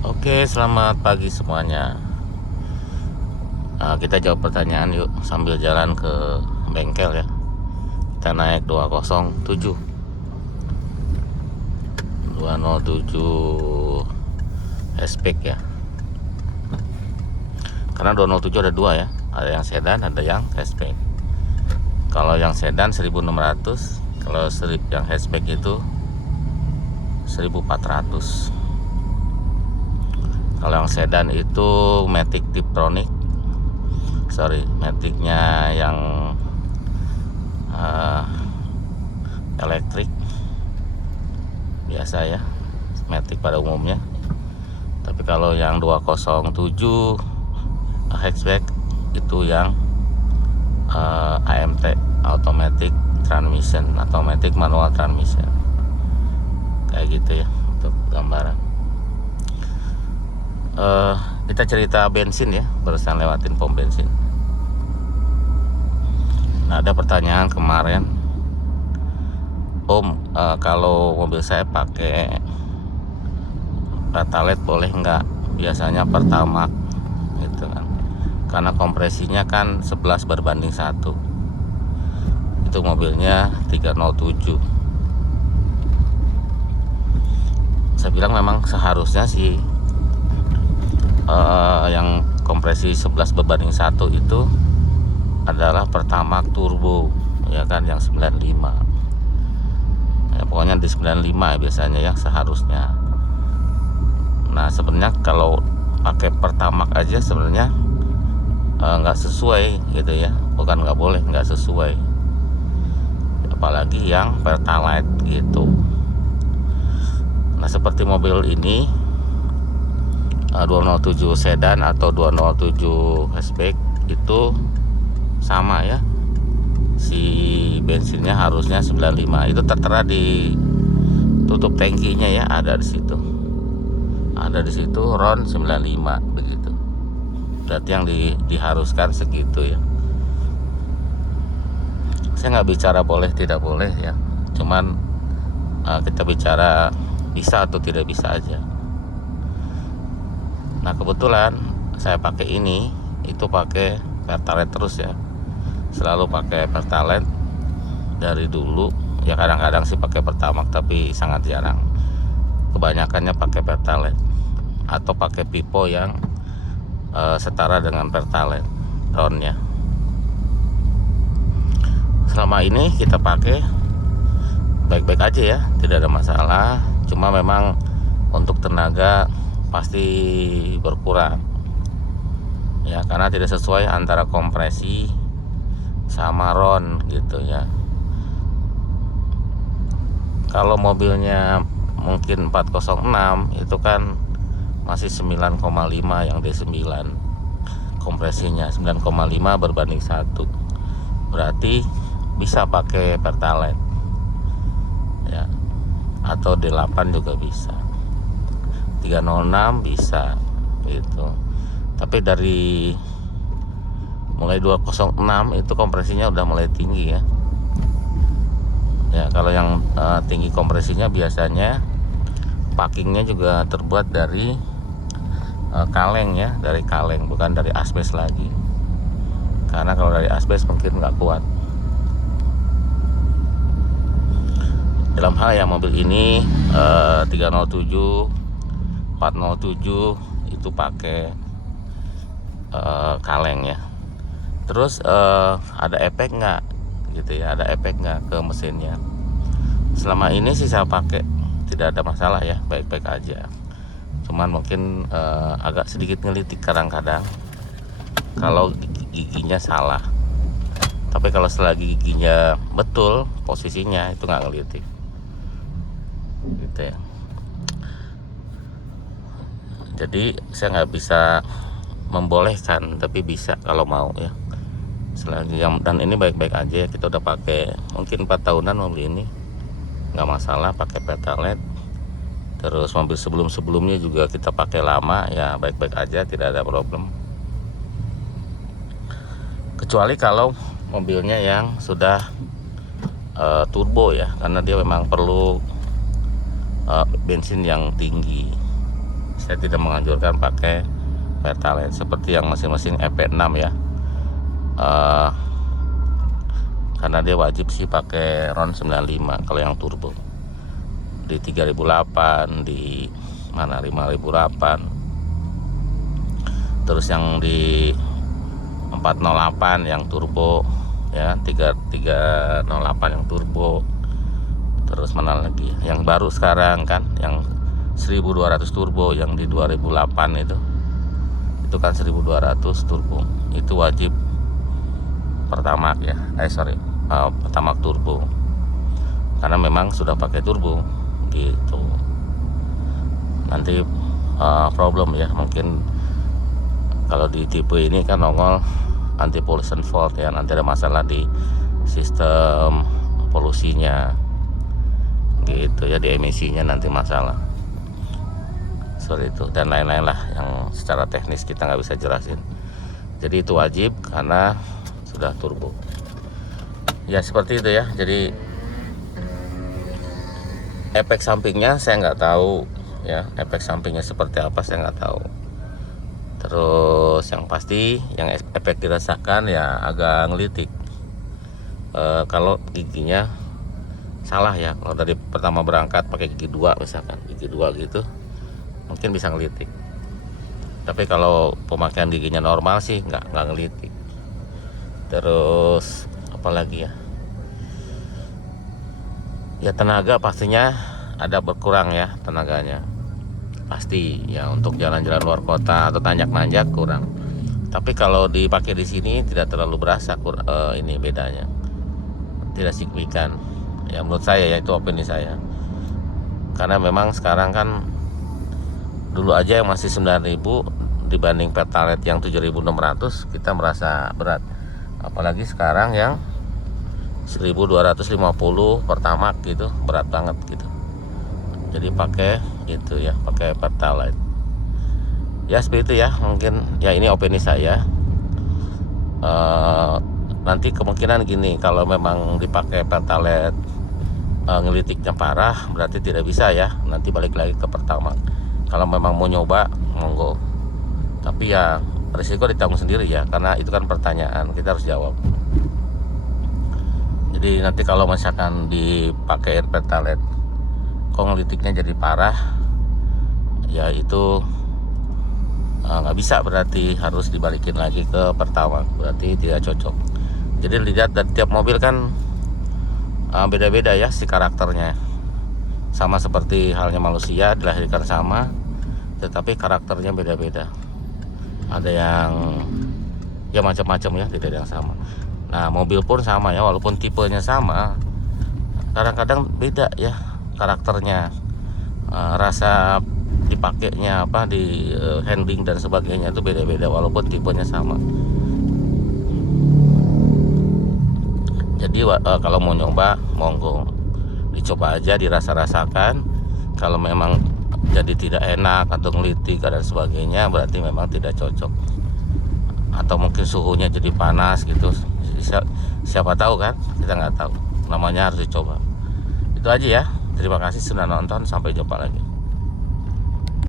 Oke, selamat pagi semuanya. Kita jawab pertanyaan yuk sambil jalan ke bengkel ya. Kita naik 207 hatchback ya. Karena 207 ada dua ya, ada yang sedan, ada yang hatchback. Kalau yang sedan 1600, kalau yang hatchback itu 1400. Kalau yang sedan itu Matic Tiptronic, Maticnya yang elektrik biasa ya, Matic pada umumnya. Tapi kalau yang 207 hatchback itu yang AMT, automatic transmission, automatic manual transmission, kayak gitu ya untuk gambaran. Kita cerita bensin ya, barusan lewatin pom bensin. Nah, ada pertanyaan kemarin, Om, kalau mobil saya pakai Pertalite boleh nggak? Biasanya Pertamax gitu kan, karena kompresinya kan 11:1. Itu mobilnya 307. Saya bilang memang seharusnya sih yang kompresi 11:1 itu adalah Pertamax turbo ya kan, yang 95 ya, pokoknya di 95 ya biasanya ya seharusnya. Nah, sebenarnya kalau pakai Pertamax aja sebenarnya nggak sesuai gitu ya, bukan nggak boleh, nggak sesuai, apalagi yang Pertalite gitu. Nah, seperti mobil ini 207 sedan atau 207 hatchback itu sama ya, si bensinnya harusnya 95. Itu tertera di tutup tangkinya ya, ada di situ RON 95 begitu. Berarti yang diharuskan segitu ya. Saya nggak bicara boleh tidak boleh ya, cuman kita bicara bisa atau tidak bisa aja. Nah, kebetulan saya pakai ini, itu pakai Pertalite terus ya, selalu pakai Pertalite dari dulu ya. Kadang-kadang sih pakai Pertamax tapi sangat jarang, kebanyakannya pakai Pertalite atau pakai Pipo yang setara dengan Pertalite RON-nya. Selama ini kita pakai baik-baik aja ya, tidak ada masalah. Cuma memang untuk tenaga pasti berkurang ya, karena tidak sesuai antara kompresi sama RON gitu ya. Kalau mobilnya mungkin 406 itu kan masih 9,5 yang D9 kompresinya, 9,5/1, berarti bisa pakai Pertalite ya, atau D8 juga bisa, 306 bisa gitu. Tapi dari mulai 206 itu kompresinya udah mulai tinggi ya. Ya, kalau yang tinggi kompresinya biasanya packingnya juga terbuat dari kaleng ya, dari kaleng, bukan dari asbes lagi. Karena kalau dari asbes mungkin nggak kuat. Dalam hal yang mobil ini 307, 407 itu pakai kaleng ya. Terus ada efek nggak gitu ya, ada efek nggak ke mesinnya? Selama ini sih saya pakai tidak ada masalah ya, baik-baik aja. Cuman mungkin agak sedikit ngelitik kadang-kadang kalau giginya salah. Tapi kalau selagi giginya betul posisinya, itu nggak ngelitik gitu ya. Jadi saya nggak bisa membolehkan, tapi bisa kalau mau ya. Selagi dan ini baik-baik aja, kita udah pakai mungkin 4 tahunan mobil ini, nggak masalah pakai Pertalite. Terus mobil sebelumnya juga kita pakai lama ya, baik-baik aja, tidak ada problem. Kecuali kalau mobilnya yang sudah turbo ya, karena dia memang perlu bensin yang tinggi. saya tidak menganjurkan pakai Pertalite seperti yang mesin-mesin EP6 ya. Karena dia wajib sih pakai RON 95 kalau yang turbo. Di 3008, di mana 5008. Terus yang di 408 yang turbo ya, 3308 yang turbo. Terus mana lagi yang baru sekarang kan, yang 1200 turbo, yang di 2008 itu kan 1200 turbo. Itu wajib Pertamax ya, Pertamax turbo, karena memang sudah pakai turbo gitu. Nanti problem ya, mungkin kalau di tipe ini kan nongol anti pollution fault ya, nanti ada masalah di sistem polusinya gitu ya, di emisinya nanti masalah itu dan lain-lain lah yang secara teknis kita nggak bisa jelasin. Jadi itu wajib karena sudah turbo ya, seperti itu ya. Jadi efek sampingnya saya nggak tahu ya, efek sampingnya seperti apa saya nggak tahu. Terus yang pasti yang efek dirasakan ya agak ngelitik kalau giginya salah ya. Kalau dari pertama berangkat pakai gigi 2 misalkan, gigi 2 gitu mungkin bisa ngelitik. Tapi kalau pemakaian giginya normal sih nggak ngelitik. Terus apalagi ya tenaga pastinya ada berkurang ya, tenaganya pasti ya, untuk jalan-jalan luar kota atau tanjak-nanjak kurang. Tapi kalau dipakai di sini tidak terlalu berasa ini bedanya, tidak signifikan ya menurut saya ya, itu opini saya. Karena memang sekarang kan, dulu aja yang masih 9.000 dibanding Pertalite yang 7.600 kita merasa berat, apalagi sekarang yang 1.250 Pertamax gitu, berat banget gitu. Jadi pakai itu ya, pakai Pertalite ya, seperti itu ya. Mungkin ya ini opini saya. Nanti kemungkinan gini, kalau memang dipakai Pertalite ngelitiknya parah, berarti tidak bisa ya, nanti balik lagi ke Pertamax. Kalau memang mau nyoba monggo, tapi ya risiko ditanggung sendiri ya, karena itu kan pertanyaan kita harus jawab. Jadi nanti kalau misalkan dipakai Pertalite kok ngelitiknya jadi parah ya, itu nggak bisa, berarti harus dibalikin lagi ke Pertamax, berarti tidak cocok. Jadi lihat dari tiap mobil kan beda-beda ya si karakternya. Sama seperti halnya manusia, dilahirkan sama tetapi karakternya beda-beda. Ada yang ya macam-macam ya, tidak ada yang sama. Nah mobil pun sama ya, walaupun tipenya sama, kadang-kadang beda ya karakternya, rasa dipakainya apa, di handling dan sebagainya itu beda-beda walaupun tipenya sama. Jadi kalau mau nyoba monggo dicoba aja, dirasa-rasakan. Kalau memang jadi tidak enak atau ngelitik dan sebagainya, berarti memang tidak cocok. Atau mungkin suhunya jadi panas gitu, siapa tahu kan, kita nggak tahu. Namanya harus dicoba. Itu aja ya. Terima kasih sudah nonton, sampai jumpa lagi.